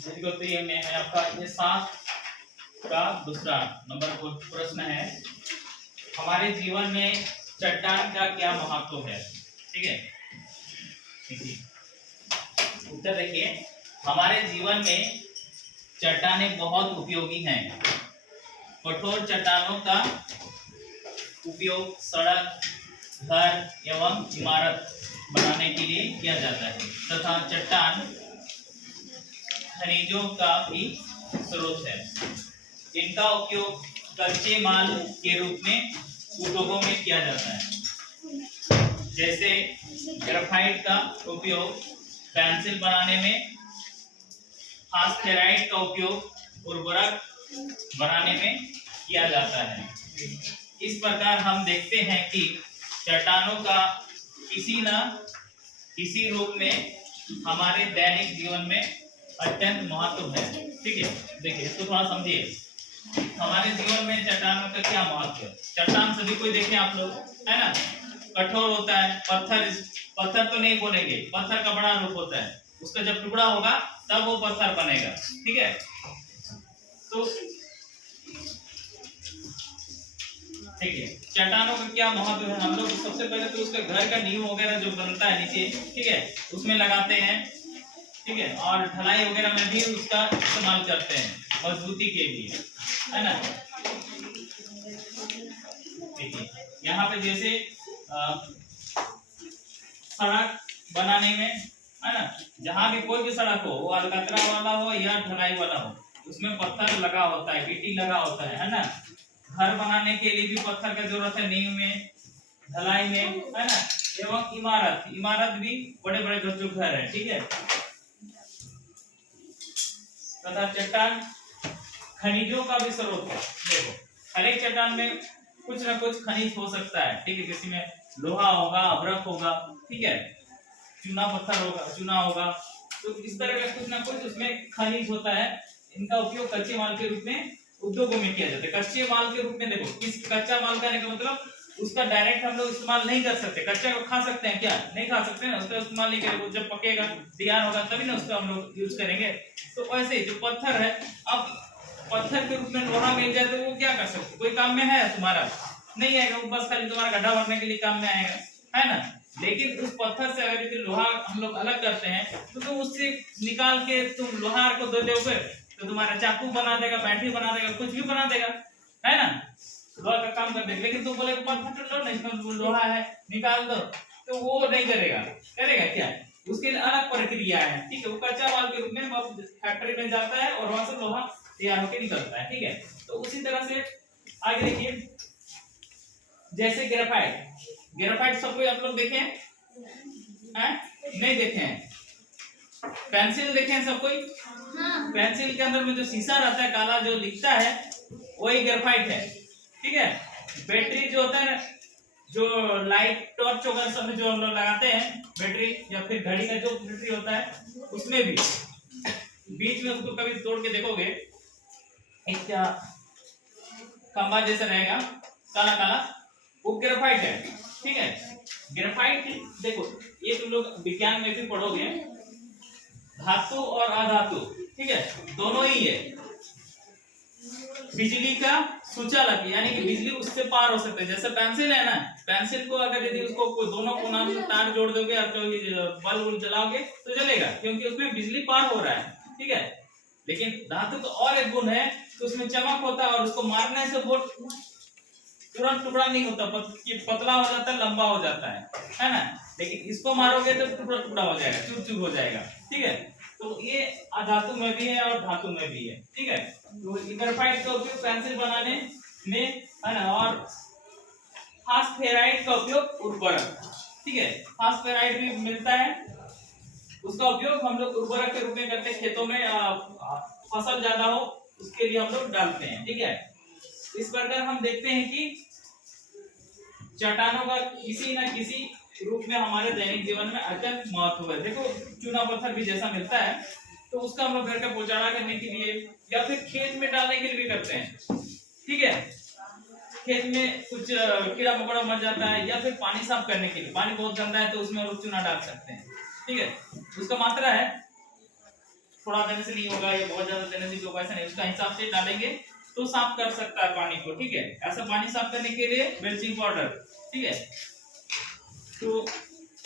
Physical 3 में है आपका ये 7 का दूसरा नंबर प्रश्न है, हमारे जीवन में चट्टान का क्या महत्व है। ठीक है, उत्तर देखिए, हमारे जीवन में चट्टानें बहुत उपयोगी हैं। कठोर चट्टानों का उपयोग सड़क, घर एवं इमारत बनाने के लिए किया जाता है तथा चट्टान खनिजों का भी स्रोत है। इनका उपयोग कच्चे माल के रूप में उद्योगों में किया जाता है, जैसे ग्रेफाइट का उपयोग पेंसिल बनाने में, फास्फेराइट का उपयोग उर्वरक बनाने में किया जाता है। इस प्रकार हम देखते हैं कि चट्टानों का किसी न किसी रूप में हमारे दैनिक जीवन में अत्यंत महत्व है। ठीक है, देखिए इसको थोड़ा समझिए, हमारे जीवन में चट्टानों का क्या महत्व है। चट्टान सभी कोई देखे आप लोग, है ना, कठोर होता है, पत्थर तो नहीं बोलेंगे, पत्थर का बड़ा रूप होता है, उसका जब टुकड़ा होगा तब वो पत्थर बनेगा। ठीक है, तो ठीक है, चट्टानों का क्या महत्व है। हम लोग सबसे पहले तो उसका घर का नींव वगैरह जो बनता है नीचे, ठीक है, उसमें लगाते हैं। ठीक है, और ढलाई वगैरह में भी उसका इस्तेमाल करते हैं मजबूती के लिए, है ना। देखिए यहाँ पे जैसे सड़क बनाने में, है ना, जहाँ भी कोई भी सड़क हो, वो अलकतरा वाला हो या ढलाई वाला हो, उसमें पत्थर लगा होता है, गिट्टी लगा होता है ना। घर बनाने के लिए भी पत्थर का जरूरत है, नींव में, ढलाई में, है ना, एवं इमारत भी बड़े बड़े जो घर है। ठीक है, तथा चट्टान खनिजों का भी स्रोत है। देखो हर एक चट्टान में कुछ ना कुछ खनिज हो सकता है। ठीक है, किसी में लोहा होगा, अभ्रक होगा, ठीक है, चूना पत्थर होगा, चूना होगा, तो इस तरह का कुछ ना कुछ उसमें खनिज होता है। इनका उपयोग कच्चे माल के रूप में उद्योगों में किया जाता है। कच्चे माल के रूप में देखो, किस कच्चा माल कहने का मतलब उसका डायरेक्ट हम लोग इस्तेमाल नहीं कर सकते। कच्चा को खा सकते हैं क्या? नहीं खा सकते ना, उसका इस्तेमाल नहीं करेंगे। जब पकेगा, तैयार होगा, तभी ना उसका हम लोग यूज करेंगे। तो वैसे जो पत्थर है, अब पत्थर के रूप में लोहा मिल जाए तो वो क्या कर सकते, कोई काम में है तुम्हारा? नहीं आएगा, वो बस खाली तुम्हारा गड्ढा भरने के लिए काम में आएगा, है ना। लेकिन उस पत्थर से अगर यदि लोहा हम लोग अलग करते हैं तो तुम उससे निकाल के तुम लोहार को दे दोगे तो तुम्हारा चाकू बना देगा, बैटरी बना देगा, कुछ भी बना देगा, है ना, लोहा का काम कर देगा। लेकिन तुम बोले पत्थर लो नहीं, इसमें लोहा है, निकाल दो, तो वो नहीं करेगा। करेगा क्या? उसके लिए अलग प्रक्रिया है। ठीक है, वो कच्चा माल के रूप में फैक्ट्री में जाता है और वहां से लोहा तैयार होकर निकलता है। ठीक है, तो उसी तरह से आगे देखिए, जैसे ग्रेफाइट सब कोई आप लोग देखे हैं? नहीं देखे हैं? पेंसिल देखे हैं सब कोई? हाँ। पेंसिल के अंदर में जो शीशा रहता है, काला जो लिखता है, वही ग्रेफाइट है। ठीक है, बैटरी जो होता है, जो लाइट टॉर्च वगैरह सब जो हम लोग लगाते हैं, बैटरी या फिर घड़ी का जो बैटरी होता है, उसमें भी बीच में उसको कभी तोड़ के देखोगे, एक क्या खंबा जैसा रहेगा, काला काला, वो ग्रेफाइट है। ठीक है, ग्रेफाइट देखो, ये तुम लोग विज्ञान में भी पढ़ोगे, धातु और अधातु, ठीक है, दोनों ही है। बिजली का सुचालक, यानी कि बिजली उससे पार हो सकता है। जैसे पेंसिल है ना, पेंसिल को अगर यदि उसको दोनों कोना में तार जोड़ दोगे और बल्ब जलाओगे तो जलेगा, क्योंकि उसमें बिजली पार हो रहा है। ठीक है, लेकिन धातु का और एक गुण है कि उसमें चमक होता है और उसको मारने से वो तुरंत टुकड़ा नहीं होता, पतला हो जाता है, लंबा हो जाता है ना। लेकिन इसको मारोगे तो टुकड़ा टुकड़ा हो जाएगा, चूर चूर हो जाएगा। ठीक है, तो ये अधातु में भी है और धातु में भी है। ठीक है, तो ग्रेफाइट का उपयोग पेंसिल बनाने में, है ना, और फास्फेराइट का उपयोग उर्वरक, ठीक है, फास्फेराइट भी मिलता है, उसका उपयोग हम लोग उर्वरक के रूप में करते हैं। खेतों में फसल ज्यादा हो उसके लिए हम लोग डालते हैं। ठीक है, इस प्रकार हम देखते हैं कि चट्टानों का किसी न किसी रूप में हमारे दैनिक जीवन में अत्यंत महत्व है। देखो चूना पत्थर भी जैसा मिलता है तो उसका हम लोग घर का पोचाड़ा करने के लिए या फिर खेत में डालने के लिए भी करते हैं। ठीक है, खेत में कुछ कीड़ा मकोड़ा मर जाता है या फिर पानी साफ करने के लिए, पानी बहुत गंदा है तो उसमें लोग चूना डाल सकते हैं। ठीक है, उसका मात्रा है थोड़ा देने से नहीं होगा, ये बहुत ज्यादा देने से भी होगा, ऐसा नहीं, उसका हिसाब से डालेंगे तो साफ कर सकता है पानी को, ठीक है। ऐसा पानी साफ करने के लिए ब्लीचिंग पाउडर, ठीक है। तो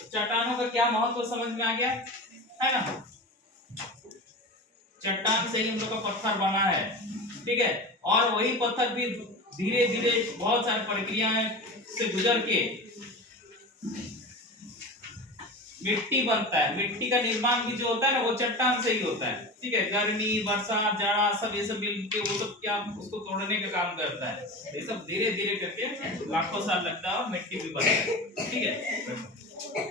चट्टानों का क्या महत्व समझ में आ गया है ना। चट्टान से ही हम लोग का पत्थर बना है, ठीक है। और वही पत्थर भी धीरे धीरे बहुत सारी प्रक्रियाएं से गुजर के मिट्टी बनता है। मिट्टी का निर्माण भी जो होता है ना वो चट्टान से ही होता है, ठीक है। गर्मी, बरसात, जाड़ा सब ये सब मिलके वो सब क्या उसको तोड़ने का काम करता है। ये सब धीरे धीरे करके लाखों साल लगता है और मिट्टी भी बनता है, ठीक है।